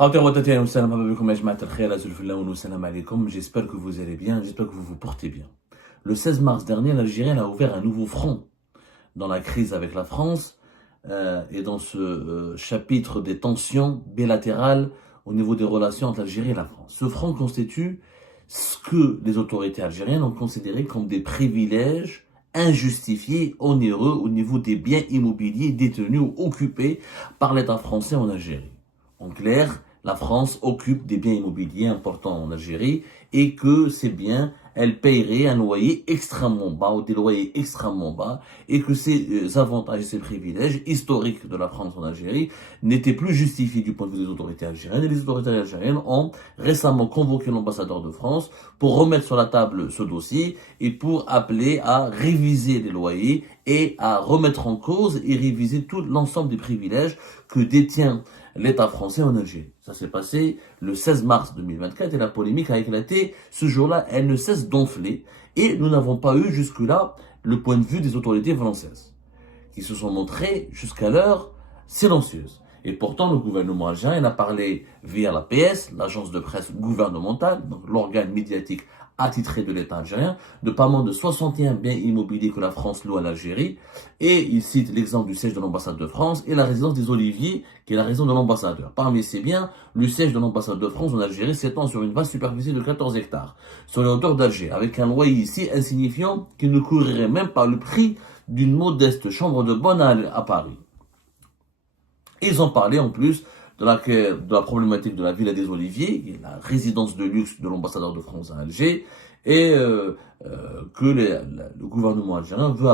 J'espère que vous allez bien, j'espère que vous vous portez bien. Le 16 mars dernier, l'Algérie a ouvert un nouveau front dans la crise avec la France et dans ce chapitre des tensions bilatérales au niveau des relations entre l'Algérie et la France. Ce front constitue ce que les autorités algériennes ont considéré comme des privilèges injustifiés, onéreux au niveau des biens immobiliers détenus ou occupés par l'État français en Algérie. En clair, la France occupe des biens immobiliers importants en Algérie et que ces biens, elle paierait un loyer extrêmement bas ou des loyers extrêmement bas et que ces avantages et ces privilèges historiques de la France en Algérie n'étaient plus justifiés du point de vue des autorités algériennes. Et les autorités algériennes ont récemment convoqué l'ambassadeur de France pour remettre sur la table ce dossier et pour appeler à réviser les loyers et à remettre en cause et réviser tout l'ensemble des privilèges que détient l'État français en Algérie. Ça s'est passé le 16 mars 2024 et la polémique a éclaté. Ce jour-là, elle ne cesse d'enfler et nous n'avons pas eu jusque-là le point de vue des autorités françaises qui se sont montrées jusqu'alors silencieuses. Et pourtant, le gouvernement algérien a parlé via la PS, l'agence de presse gouvernementale, donc l'organe médiatique attitré de l'État algérien, de pas moins de 61 biens immobiliers que la France loue à l'Algérie. Et il cite l'exemple du siège de l'ambassade de France et la résidence des Oliviers, qui est la résidence de l'ambassadeur. Parmi ces biens, le siège de l'ambassade de France en Algérie s'étend sur une vaste superficie de 14 hectares, sur les hauteurs d'Alger, avec un loyer ici insignifiant qui ne couvrirait même pas le prix d'une modeste chambre de bonne à Paris. Ils ont parlé en plus de la problématique de la Villa des Oliviers, qui est la résidence de luxe de l'ambassadeur de France à Alger, et que le gouvernement algérien veut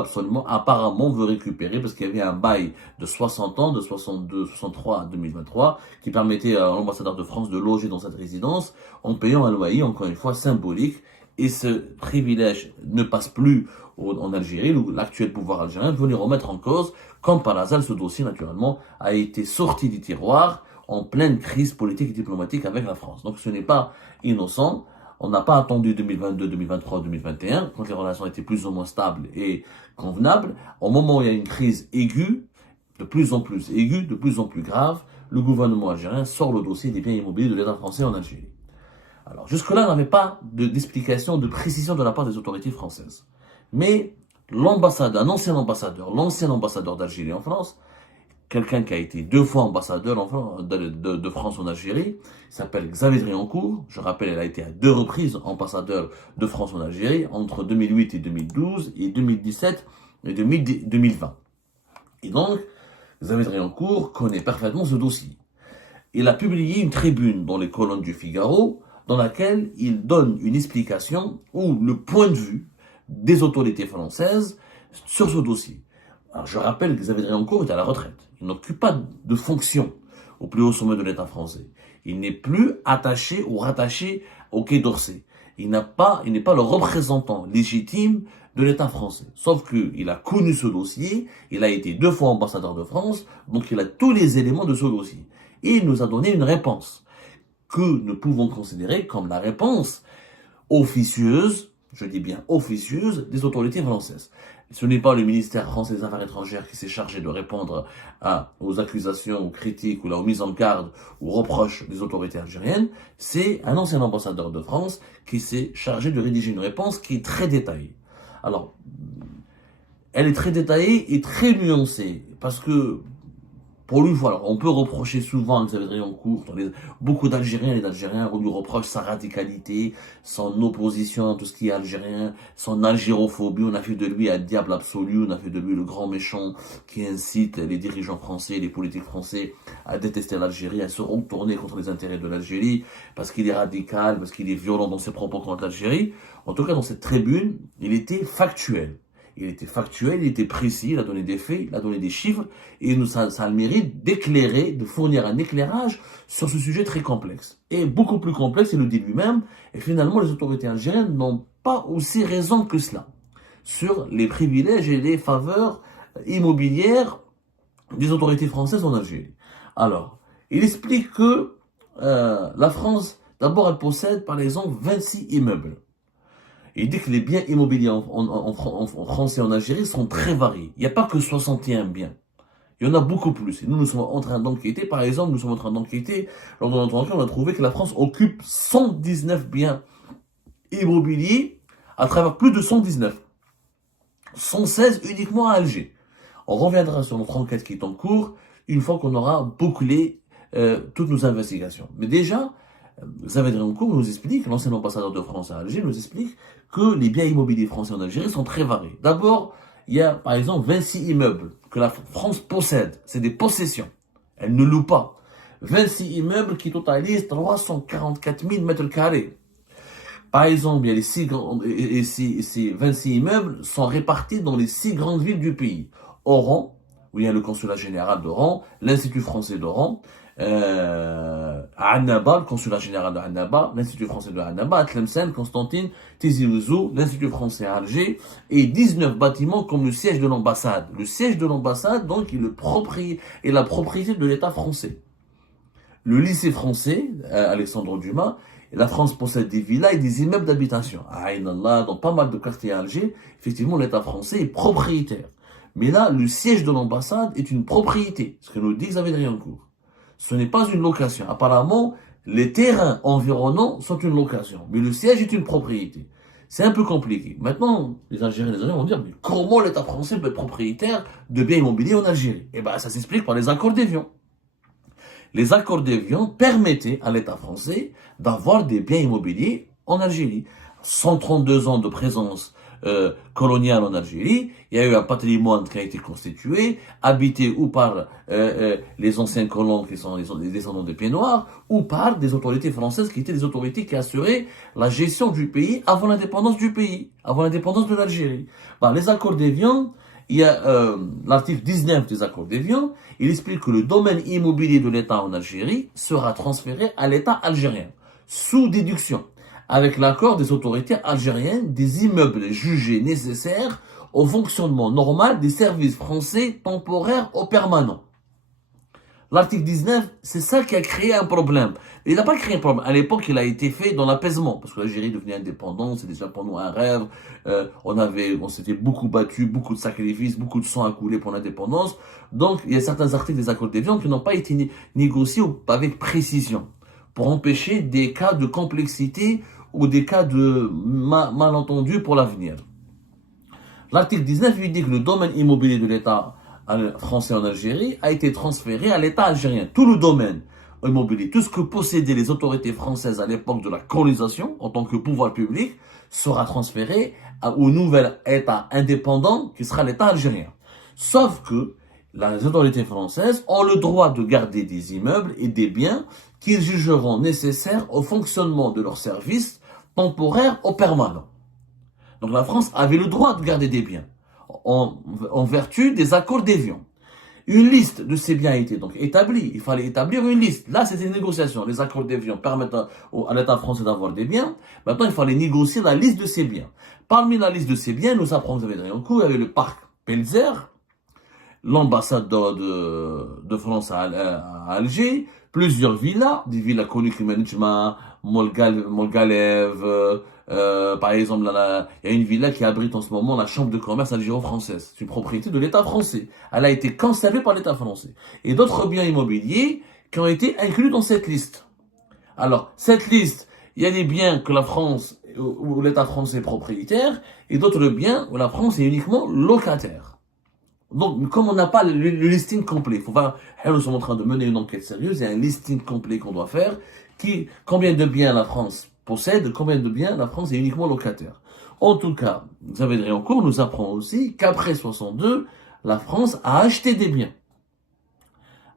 apparemment veut récupérer, parce qu'il y avait un bail de 60 ans, de 63 à 2023, qui permettait à l'ambassadeur de France de loger dans cette résidence en payant un loyer, encore une fois, symbolique. Et ce privilège ne passe plus en Algérie. L'actuel pouvoir algérien veut les remettre en cause. Comme par hasard, ce dossier, naturellement, a été sorti du tiroir en pleine crise politique et diplomatique avec la France. Donc ce n'est pas innocent. On n'a pas attendu 2022, 2023, 2021, quand les relations étaient plus ou moins stables et convenables. Au moment où il y a une crise aiguë, de plus en plus aiguë, de plus en plus grave, le gouvernement algérien sort le dossier des biens immobiliers de l'État français en Algérie. Alors, jusque-là, on n'avait pas d'explication, de précision de la part des autorités françaises. Mais l'ambassadeur, l'ancien ambassadeur d'Algérie en France, quelqu'un qui a été 2 fois ambassadeur de France en Algérie, il s'appelle Xavier Driancourt. Je rappelle, il a été à 2 reprises ambassadeur de France en Algérie, entre 2008 et 2012, et 2017 et 2020. Et donc, Xavier Driancourt connaît parfaitement ce dossier. Il a publié une tribune dans les colonnes du Figaro, dans laquelle il donne une explication ou le point de vue des autorités françaises sur ce dossier. Alors, je rappelle que Xavier Driancourt est à la retraite. Il n'occupe pas de fonction au plus haut sommet de l'État français. Il n'est plus attaché ou rattaché au Quai d'Orsay. Il n'est pas le représentant légitime de l'État français. Sauf qu'il a connu ce dossier, il a été 2 fois ambassadeur de France, donc il a tous les éléments de ce dossier. Et il nous a donné une réponse que nous pouvons considérer comme la réponse officieuse, je dis bien officieuse, des autorités françaises. Ce n'est pas le ministère français des Affaires étrangères qui s'est chargé de répondre aux accusations, aux critiques ou aux mises en garde, aux reproches des autorités algériennes. C'est un ancien ambassadeur de France qui s'est chargé de rédiger une réponse qui est très détaillée. Alors, elle est très détaillée et très nuancée, parce que pour lui, voilà, on peut reprocher souvent à Xavier Driancourt, beaucoup d'Algériens et d'Algériens lui reprochent sa radicalité, son opposition à tout ce qui est algérien, son algérophobie. On a fait de lui un diable absolu, on a fait de lui le grand méchant qui incite les dirigeants français, les politiques français à détester l'Algérie, à se retourner contre les intérêts de l'Algérie, parce qu'il est radical, parce qu'il est violent dans ses propos contre l'Algérie. En tout cas, dans cette tribune, il était factuel. Il était précis, il a donné des faits, il a donné des chiffres, et ça a le mérite d'éclairer, de fournir un éclairage sur ce sujet très complexe. Et beaucoup plus complexe, il le dit lui-même, et finalement les autorités algériennes n'ont pas aussi raison que cela sur les privilèges et les faveurs immobilières des autorités françaises en Algérie. Alors, il explique que la France, d'abord, elle possède par exemple 26 immeubles. Il dit que les biens immobiliers en France et en Algérie sont très variés. Il n'y a pas que 61 biens. Il y en a beaucoup plus. Et nous sommes en train d'enquêter. Par exemple, nous sommes en train d'enquêter. Lors de notre enquête, on a trouvé que la France occupe 119 biens immobiliers à travers plus de 119. 116 uniquement à Alger. On reviendra sur notre enquête qui est en cours une fois qu'on aura bouclé toutes nos investigations. Mais déjà, Xavier Drencourt nous explique, l'ancien ambassadeur de France à Alger, nous explique que les biens immobiliers français en Algérie sont très variés. D'abord, il y a par exemple 26 immeubles que la France possède. C'est des possessions. Elle ne loue pas. 26 immeubles qui totalisent 344 000 mètres carrés. Par exemple, il y a les ces 26 immeubles sont répartis dans les 6 grandes villes du pays. Oran, où il y a le consulat général d'Oran, l'Institut français d'Oran, à Annaba, le consulat général de Annaba, l'Institut français de Annaba, à Tlemcen, Constantine, Tizi Ouzou, l'Institut français à Alger, et 19 bâtiments comme le siège de l'ambassade. Le siège de l'ambassade, donc, est la propriété de l'État français. Le lycée français, Alexandre Dumas, la France possède des villas et des immeubles d'habitation. À Ain Allah, dans pas mal de quartiers à Alger, effectivement, l'État français est propriétaire. Mais là, le siège de l'ambassade est une propriété, ce que nous dit Xavier Drencourt. Ce n'est pas une location. Apparemment, les terrains environnants sont une location, mais le siège est une propriété. C'est un peu compliqué. Maintenant, les Algériens et les Algériens vont dire, mais comment l'État français peut être propriétaire de biens immobiliers en Algérie? Eh bien, ça s'explique par les accords d'Évian. Les accords d'Évian permettaient à l'État français d'avoir des biens immobiliers en Algérie. 132 ans de présence coloniale en Algérie, il y a eu un patrimoine qui a été constitué, habité ou par les anciens colons qui sont les descendants des Pieds Noirs, ou par des autorités françaises qui étaient des autorités qui assuraient la gestion du pays avant l'indépendance du pays, avant l'indépendance de l'Algérie. Les accords d'Évian, il y a l'article 19 des accords d'Évian, il explique que le domaine immobilier de l'État en Algérie sera transféré à l'État algérien, sous déduction, avec l'accord des autorités algériennes, des immeubles jugés nécessaires au fonctionnement normal des services français temporaires ou permanents. L'article 19, c'est ça qui a créé un problème. Il n'a pas créé un problème. À l'époque, il a été fait dans l'apaisement, parce que l'Algérie devenait indépendante, c'est déjà pour nous un rêve. On s'était beaucoup battu, beaucoup de sacrifices, beaucoup de sang à couler pour l'indépendance. Donc, il y a certains articles des accords d'Évian qui n'ont pas été négociés avec précision, pour empêcher des cas de complexité ou des cas de malentendus pour l'avenir. L'article 19, il dit que le domaine immobilier de l'État français en Algérie a été transféré à l'État algérien. Tout le domaine immobilier, tout ce que possédaient les autorités françaises à l'époque de la colonisation, en tant que pouvoir public, sera transféré au nouvel État indépendant qui sera l'État algérien. Sauf que les autorités françaises ont le droit de garder des immeubles et des biens qu'ils jugeront nécessaires au fonctionnement de leurs services temporaires ou permanents. Donc la France avait le droit de garder des biens en vertu des accords d'Évian. Une liste de ces biens a été donc établie. Il fallait établir une liste. Là, c'était une négociation. Les accords d'Évian permettent à l'État français d'avoir des biens. Maintenant, il fallait négocier la liste de ces biens. Parmi la liste de ces biens, nous apprenons que il y avait le parc Pelzer, l'ambassade de France à Alger, plusieurs villas, des villas connues comme Nijma, Molgalev, par exemple, il y a une villa qui abrite en ce moment la chambre de commerce algéro-française. C'est une propriété de l'État français. Elle a été conservée par l'État français. Et d'autres biens immobiliers qui ont été inclus dans cette liste. Alors, cette liste, il y a des biens que la France, où l'État français est propriétaire, et d'autres biens où la France est uniquement locataire. Donc, comme on n'a pas le listing complet, nous sommes en train de mener une enquête sérieuse, il y a un listing complet qu'on doit faire, combien de biens la France possède, combien de biens la France est uniquement locataire. En tout cas, Xavier Drencourt nous apprend aussi qu'après 62, la France a acheté des biens.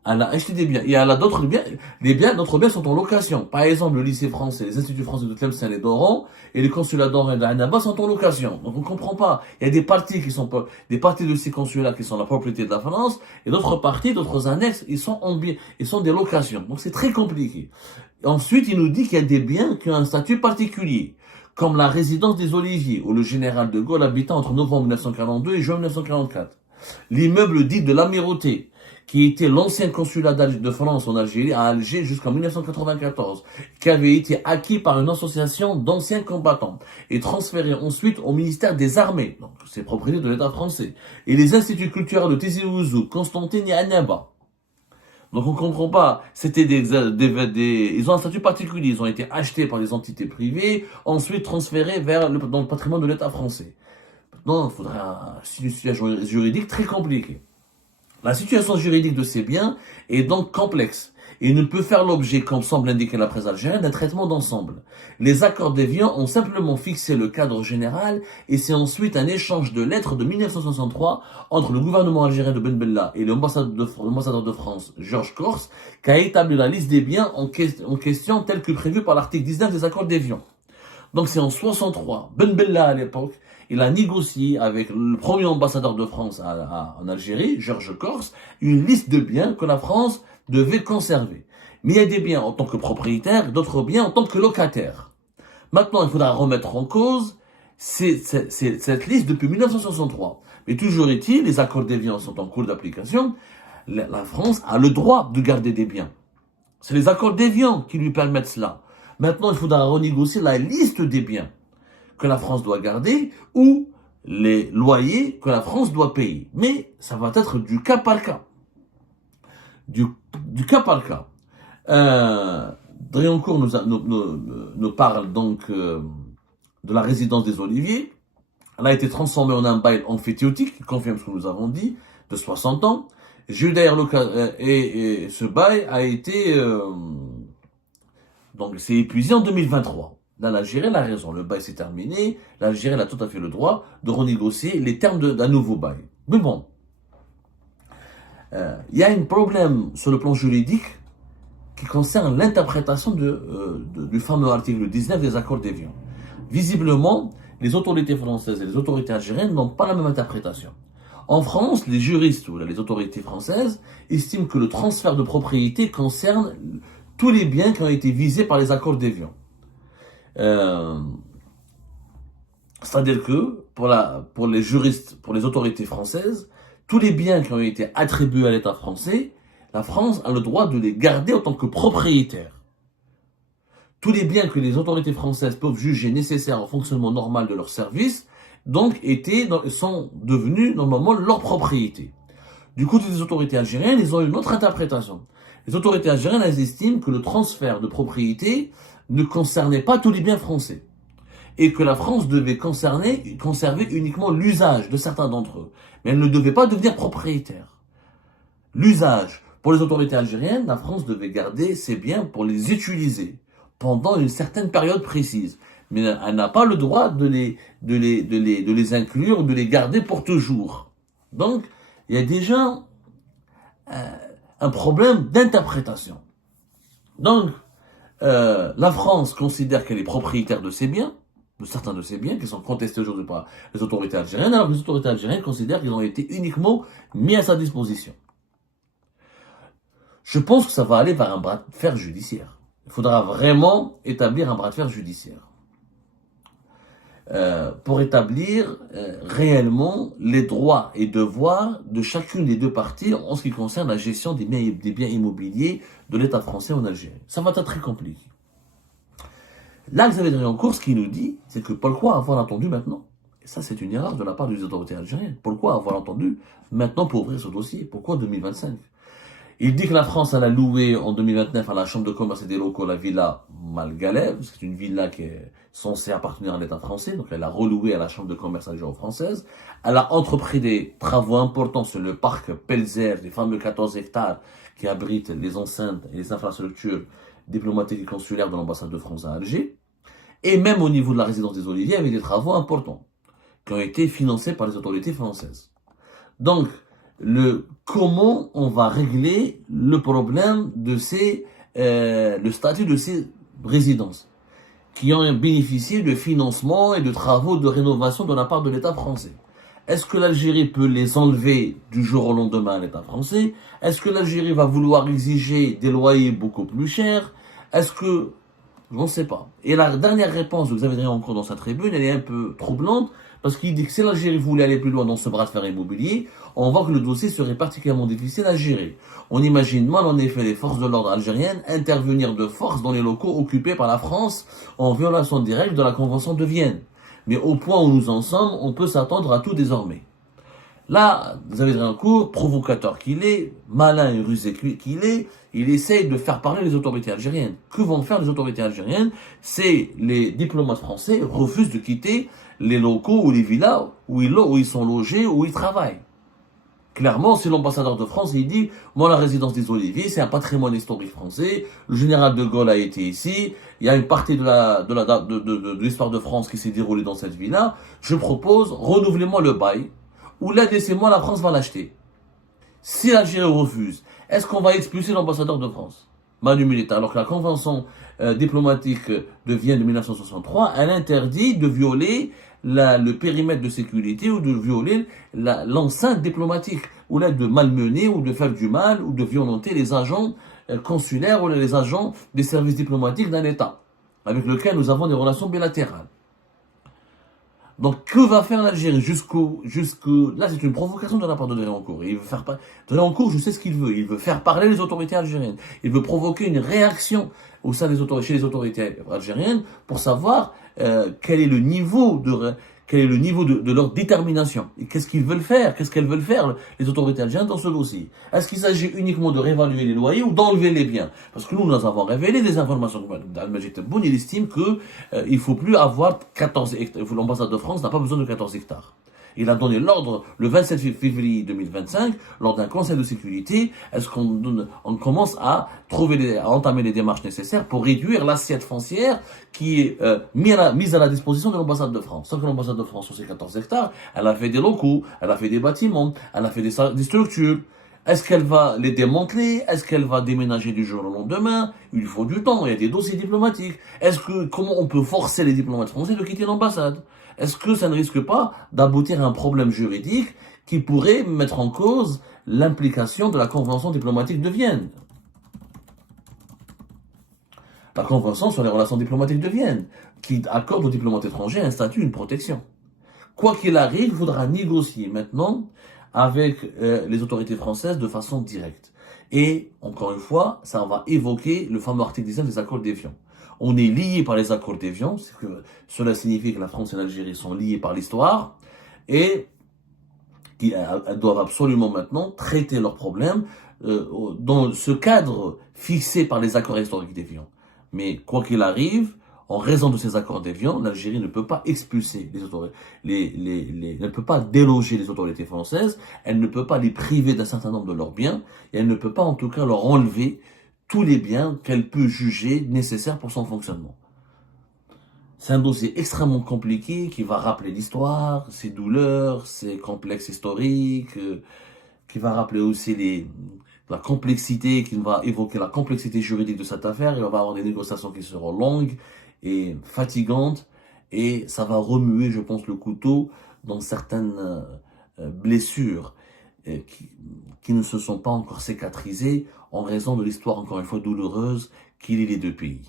Elle a acheté des biens. Et elle a d'autres biens. D'autres biens sont en location. Par exemple, le lycée français, les instituts français de Tlemcen et d'Oran, et les consulats d'Oran et d'Annaba sont en location. Donc on ne comprend pas. Il y a des parties de ces consulats qui sont la propriété de la France, et d'autres parties, d'autres annexes, ils sont des locations. Donc c'est très compliqué. Ensuite, il nous dit qu'il y a des biens qui ont un statut particulier, comme la résidence des Oliviers, où le général de Gaulle habita entre novembre 1942 et juin 1944. L'immeuble dit de l'Amirauté, qui était l'ancien consulat de France en Algérie, à Alger jusqu'en 1994, qui avait été acquis par une association d'anciens combattants et transféré ensuite au ministère des Armées, donc c'est propriété de l'État français, et les instituts culturels de Tizi Ouzou, Constantine et Annaba. Donc on comprend pas, c'était ils ont un statut particulier, ils ont été achetés par des entités privées, ensuite transférés dans le patrimoine de l'État français. Maintenant, il faudrait une situation juridique très compliquée. La situation juridique de ces biens est donc complexe et ne peut faire l'objet, comme semble l'indiquer la presse algérienne, d'un traitement d'ensemble. Les accords d'Évian ont simplement fixé le cadre général et c'est ensuite un échange de lettres de 1963 entre le gouvernement algérien de Ben Bella et l'ambassadeur de France, Georges Kors, qui a établi la liste des biens en question telle que prévue par l'article 19 des accords d'Évian. Donc c'est en 63, Ben Bella à l'époque, il a négocié avec le premier ambassadeur de France en Algérie, Georges Kors, une liste de biens que la France devait conserver. Mais il y a des biens en tant que propriétaire, d'autres biens en tant que locataire. Maintenant, il faudra remettre en cause cette liste depuis 1963. Mais toujours est-il, les accords d'Évian sont en cours d'application. La France a le droit de garder des biens. C'est les accords d'Évian qui lui permettent cela. Maintenant, il faudra renégocier la liste des biens que la France doit garder ou les loyers que la France doit payer. Mais ça va être du cas par cas. Du cas par cas. Driancourt nous parle donc de la résidence des Oliviers. Elle a été transformée en un bail amphithéotique, qui confirme ce que nous avons dit, de 60 ans. J'ai eu d'ailleurs et ce bail a été donc c'est épuisé en 2023. Là, l'Algérie a raison, le bail s'est terminé, l'Algérie a tout à fait le droit de renégocier les termes d'un nouveau bail. Mais bon, il y a un problème sur le plan juridique qui concerne l'interprétation du fameux article 19 des accords d'Évian. Visiblement, les autorités françaises et les autorités algériennes n'ont pas la même interprétation. En France, les juristes ou les autorités françaises estiment que le transfert de propriété concerne tous les biens qui ont été visés par les accords d'Évian. C'est-à-dire que pour les juristes, pour les autorités françaises, tous les biens qui ont été attribués à l'État français, la France a le droit de les garder en tant que propriétaire. Tous les biens que les autorités françaises peuvent juger nécessaires au fonctionnement normal de leur service, donc sont devenus normalement leur propriété. Du côté des autorités algériennes, ils ont une autre interprétation. Les autorités algériennes, elles estiment que le transfert de propriété ne concernait pas tous les biens français et que la France devait conserver uniquement l'usage de certains d'entre eux, mais elle ne devait pas devenir propriétaire. L'usage, pour les autorités algériennes, la France devait garder ces biens pour les utiliser pendant une certaine période précise, mais elle n'a pas le droit de les inclure, de les garder pour toujours. Donc, il y a déjà un problème d'interprétation. Donc, la France considère qu'elle est propriétaire de ces biens, de certains de ces biens qui sont contestés aujourd'hui par les autorités algériennes, alors que les autorités algériennes considèrent qu'ils ont été uniquement mis à sa disposition. Je pense que ça va aller vers un bras de fer judiciaire. Il faudra vraiment établir un bras de fer judiciaire pour établir réellement les droits et devoirs de chacune des deux parties en ce qui concerne la gestion des biens immobiliers de l'État français en Algérie. Ça va être très compliqué. Là, Xavier Driancourt, ce qu'il nous dit, c'est que pourquoi avoir attendu maintenant? Et ça, c'est une erreur de la part des autorités algériennes. Pourquoi avoir attendu maintenant pour ouvrir ce dossier? Pourquoi 2025? Il dit que la France, elle a loué en 2029 à la Chambre de commerce et des locaux la villa Malgalève. C'est une villa qui est censée appartenir à l'État français. Donc, elle a reloué à la Chambre de commerce algéro-française. Elle a entrepris des travaux importants sur le parc Pelzer, les fameux 14 hectares qui abritent les enceintes et les infrastructures diplomatiques et consulaires de l'ambassade de France à Alger. Et même au niveau de la résidence des Oliviers, il y avait des travaux importants qui ont été financés par les autorités françaises. Donc, comment on va régler le problème de le statut de ces résidences qui ont bénéficié de financement et de travaux de rénovation de la part de l'État français. Est-ce que l'Algérie peut les enlever du jour au lendemain à l'État français? Est-ce que l'Algérie va vouloir exiger des loyers beaucoup plus chers? Est-ce que... Je ne sais pas. Et la dernière réponse de Xavier Driancourt dans sa tribune, elle est un peu troublante, Parce qu'il dit que si l'Algérie voulait aller plus loin dans ce bras de fer immobilier, on voit que le dossier serait particulièrement difficile à gérer. On imagine mal en effet les forces de l'ordre algériennes intervenir de force dans les locaux occupés par la France en violation directe de la Convention de Vienne. Mais au point où nous en sommes, on peut s'attendre à tout désormais. Là, Xavier Drencourt, provocateur qu'il est, malin et rusé qu'il est, il essaye de faire parler les autorités algériennes. Que vont faire les autorités algériennes? C'est les diplomates français refusent de quitter les locaux ou les villas où ils sont logés, où ils travaillent. Clairement, c'est l'ambassadeur de France, il dit, moi, la résidence des Oliviers, c'est un patrimoine historique français, le général de Gaulle a été ici, il y a une partie de l'histoire de France qui s'est déroulée dans cette villa, je propose, renouvelez-moi le bail, ou là, laissez-moi, la France va l'acheter. Si l'Algérie refuse, est-ce qu'on va expulser l'ambassadeur de France, Manu Milita, alors que la convention diplomatique de Vienne de 1963, elle interdit de violer le périmètre de sécurité ou de violer l'enceinte diplomatique, ou là de malmener ou de faire du mal ou de violenter les agents consulaires ou les agents des services diplomatiques d'un État avec lequel nous avons des relations bilatérales. Donc, que va faire l'Algérie là, c'est une provocation de la part de Drencourt. Il veut faire Drencourt, je sais ce qu'il veut. Il veut faire parler les autorités algériennes. Il veut provoquer une réaction au sein chez les autorités algériennes pour savoir quel est le niveau de leur détermination. Et qu'est-ce qu'ils veulent faire? Qu'est-ce qu'elles veulent faire, les autorités algériennes, dans ce dossier? Est-ce qu'il s'agit uniquement de réévaluer les loyers ou d'enlever les biens? Parce que nous avons révélé des informations. Al-Majid Tebboune, il estime que il faut plus avoir 14 hectares. L'ambassade de France n'a pas besoin de 14 hectares. Il a donné l'ordre le 27 février 2025, lors d'un conseil de sécurité, est-ce qu'on commence à entamer les démarches nécessaires pour réduire l'assiette foncière qui est mise à la disposition de l'ambassade de France. Sauf que l'ambassade de France, sur ces 14 hectares, elle a fait des locaux, elle a fait des bâtiments, elle a fait des structures. Est-ce qu'elle va les démanteler? Est-ce qu'elle va déménager du jour au lendemain? Il faut du temps, il y a des dossiers diplomatiques. Comment on peut forcer les diplomates français de quitter l'ambassade? Est-ce que ça ne risque pas d'aboutir à un problème juridique qui pourrait mettre en cause l'implication de la Convention diplomatique de Vienne? La Convention sur les relations diplomatiques de Vienne, qui accorde aux diplomates étrangers un statut, une protection. Quoi qu'il arrive, il faudra négocier maintenant avec les autorités françaises de façon directe. Et, encore une fois, ça va évoquer le fameux article 19 des accords d'Évian. On est liés par les accords d'Évian, cela signifie que la France et l'Algérie sont liés par l'histoire, et elles doivent absolument maintenant traiter leurs problèmes dans ce cadre fixé par les accords historiques d'Évian. Mais quoi qu'il arrive, en raison de ces accords d'Évian, l'Algérie ne peut pas expulser les autorités, ne peut pas déloger les autorités françaises, elle ne peut pas les priver d'un certain nombre de leurs biens, et elle ne peut pas en tout cas leur enlever tous les biens qu'elle peut juger nécessaires pour son fonctionnement. C'est un dossier extrêmement compliqué qui va rappeler l'histoire, ses douleurs, ses complexes historiques, qui va rappeler aussi la complexité, qui va évoquer la complexité juridique de cette affaire. Il va y avoir des négociations qui seront longues et fatigantes, et ça va remuer, je pense, le couteau dans certaines blessures qui ne se sont pas encore cicatrisées en raison de l'histoire, encore une fois, douloureuse qu'il y a les deux pays.